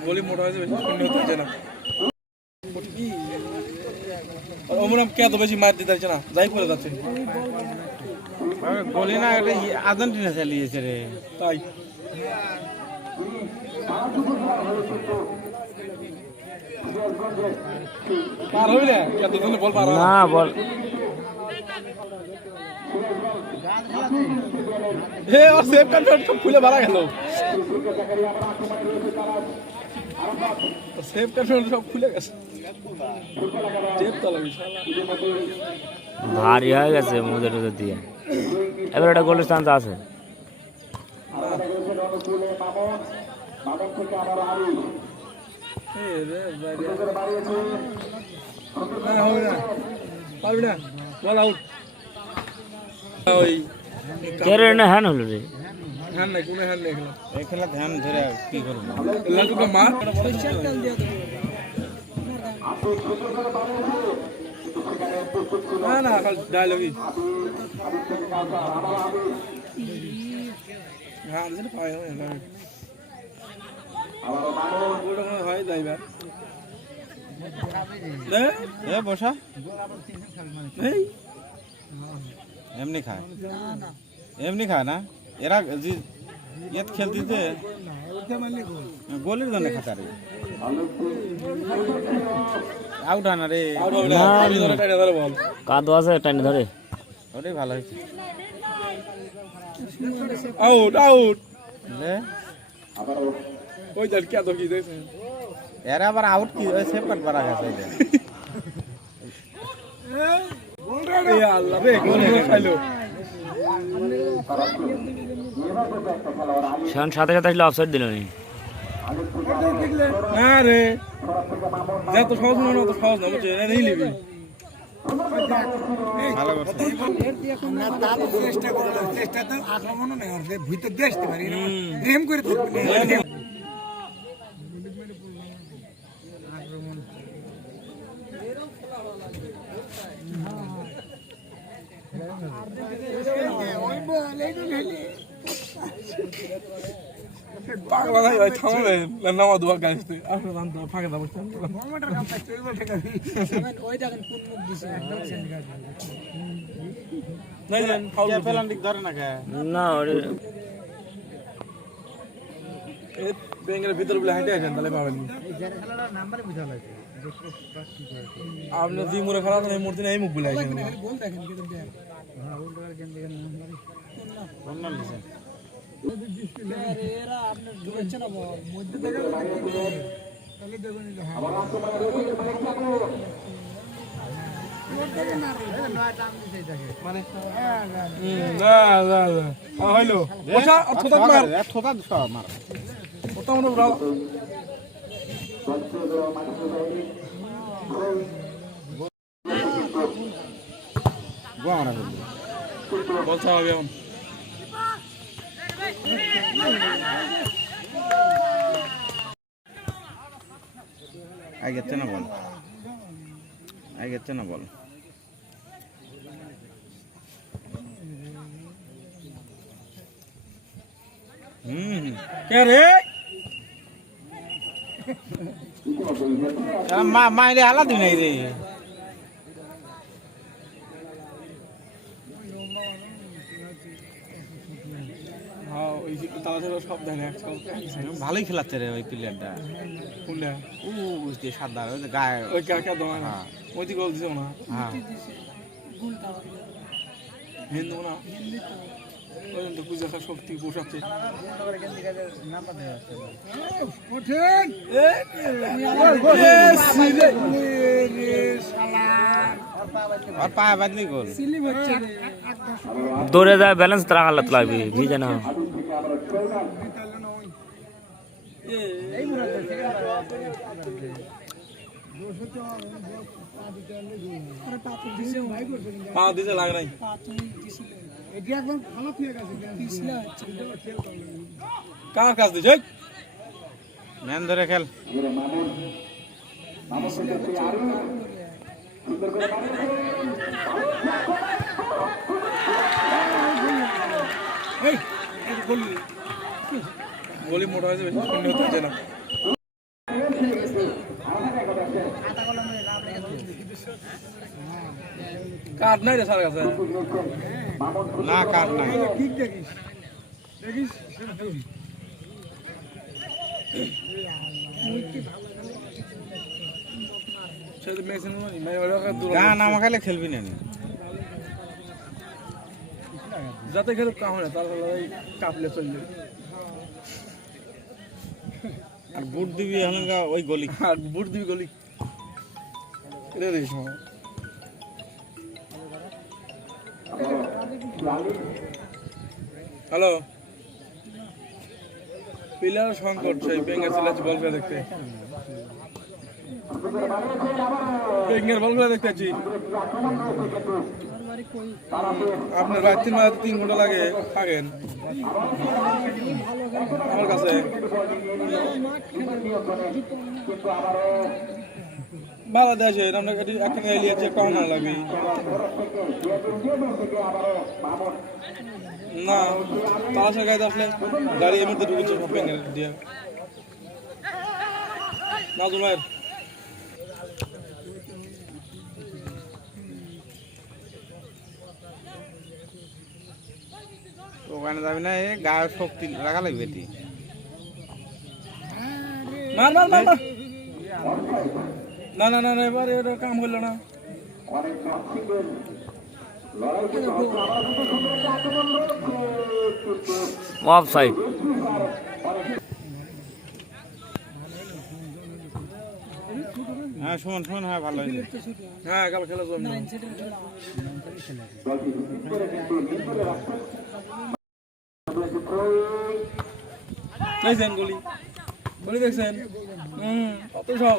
গলি মোটা হয়েছে বেশি শূন্য হচ্ছে না ওমরাম কে এত বেশি মার দিতে না যাই করে যাচ্ছে গলি না এটা আর্জেন্টিনা চালিয়েছে রে তাই পার হবি না এতজনে বল পার না বল হে আর সেভ কনফার্ট সব খুলে বাড়া গেল সেভ কনফার্ট সব খুলে গেছে টেপ তো লাগি ভারী হয়ে গেছে মোদের দিয়ে এবার একটা গোলের চান্স আছে পারবি না বল আউট ওই কেরে না হ্যান হলো রে হ্যান নাই কোনো হ্যান নাই এই খেলা ধ্যান ধরে কি করব লাটুকা মার না না কাল ডায়লগই হ্যাঁ আমি পাই না ওটা মনে হয় যাইবা এ বসা এই এমনি খায় না এরা যে ইয়ে খেলতে গোলের জন্য খাতা রে আউট আনা রে কাদো আছে টাইনে ধরে ওটাই ভালো হয়েছে আউট আউট রে ওই দল কে তো কি দেখছে এরা আবার আউট কি সেভ কাট করা গেছে এই আল্লাহ রে গোল খাইলো শান সাথে সাথে আসলে অফসাইড দিল নি না রে যত সহজ মনে অত সহজ না বুঝছে না নিয়ে নিবি ভালো করছে চেষ্টা তো আক্রমণও নেই ওর ভিতর দিয়ে আসতে পারি এম করে থাকবে পাগলা নাই ভাই থামবে নামা দুয়া গাইতে আসলে জানতো ফাঁকে দাও বুঝছেন মোটর কাম পাইছে ওই বলতে গাবি ওই দেখেন কোন মুখ দিছে নাই জান ফাউল পেনাল্টি ধরে না কে না ওরে এ বেঙ্গলের ভিতর বলে হাঁটে আসেন তাহলে পাবেন এই যার খেলাটা নাম্বারে বুঝা লাগছে আপনি দুই মুরে খেলা তো এই মূর্তি নাই মুখ বলে আসেন বল দেখেন কিন্তু দেখ হ্যাঁ ওই টাকার কেন দেখেন কোন না লিছে এরা আপনার ঢুকছে না মধ্যে থেকে তাহলে দেখুন আবার মানে না না না হইলো ওটা থোতা মার থোতা মার ওটা মনে উড়াল গোয়ারা বলছা হবে এখন আই গেছে না বল কে রে মাইরে হালা দিন নাই রে হ্যাঁ ওই তারা সব দেখে ভালোই খেলাচ্ছে রে ওই প্লেয়ারটা কোনটা ও যে সাদা ওই গায়ে ওই কাকা দোয়া হ্যাঁ ওই দিকে গোল দিছে না হ্যাঁ হিন্দু না ওই তো পূজা খা শক্তি বসাচ্ছে ওঠেন আর পায়ে বাদলি গোল দৌড়ে যায় ব্যালেন্স তারা হালাত লাগবে ভিজে না পা দিতে লাগ নাই এটা একদম ভালো ফিরে গেছে কার কাজ দিছে ম্যান ধরে খেল এই গোল গলি মোটা হয়েছে বেশি শূন্য হতে হচ্ছে না কাঠ নাই রে স্যার কাছে না কার না ঠিক দেখিস দেখিস সে তো মেশিন মানে দূর গা না মাখাইলে খেলবি না নি। যাতে খেলে কাম হয় না তার কাপলে চলবে আর বুট দিবি এখন গা ওই গলি আর বুট দিবি গলি এটা রে সময় হ্যালো পিলার সংকট সেই বেঙ্গের ছেলে বল করে দেখতে বেঙ্গের বল করে দেখতে আছি আপনার রাত 3 ঘন্টা লাগে থাকেন আমার কাছে ভালো দেশে আপনার একটা এলিয়েছে কখন লাগবে না তালাশের গাড়িতে আসলে গাড়ি এমনিতে ঢুকেছে সব ব্যাঙ্গের দিয়ে নাজুল ভাইয়ের ওখানে যাবি না এ গায়ে শক্তি রাখা লাগবে এটি মার মার মার মার না না না না এবার এটা কাম হইল না অফ সাইড হ্যাঁ শোন শোন হ্যাঁ ভালো হয়েছে হ্যাঁ কাল খেলা জন্য দেখছেন গলি গলি দেখছেন অত সব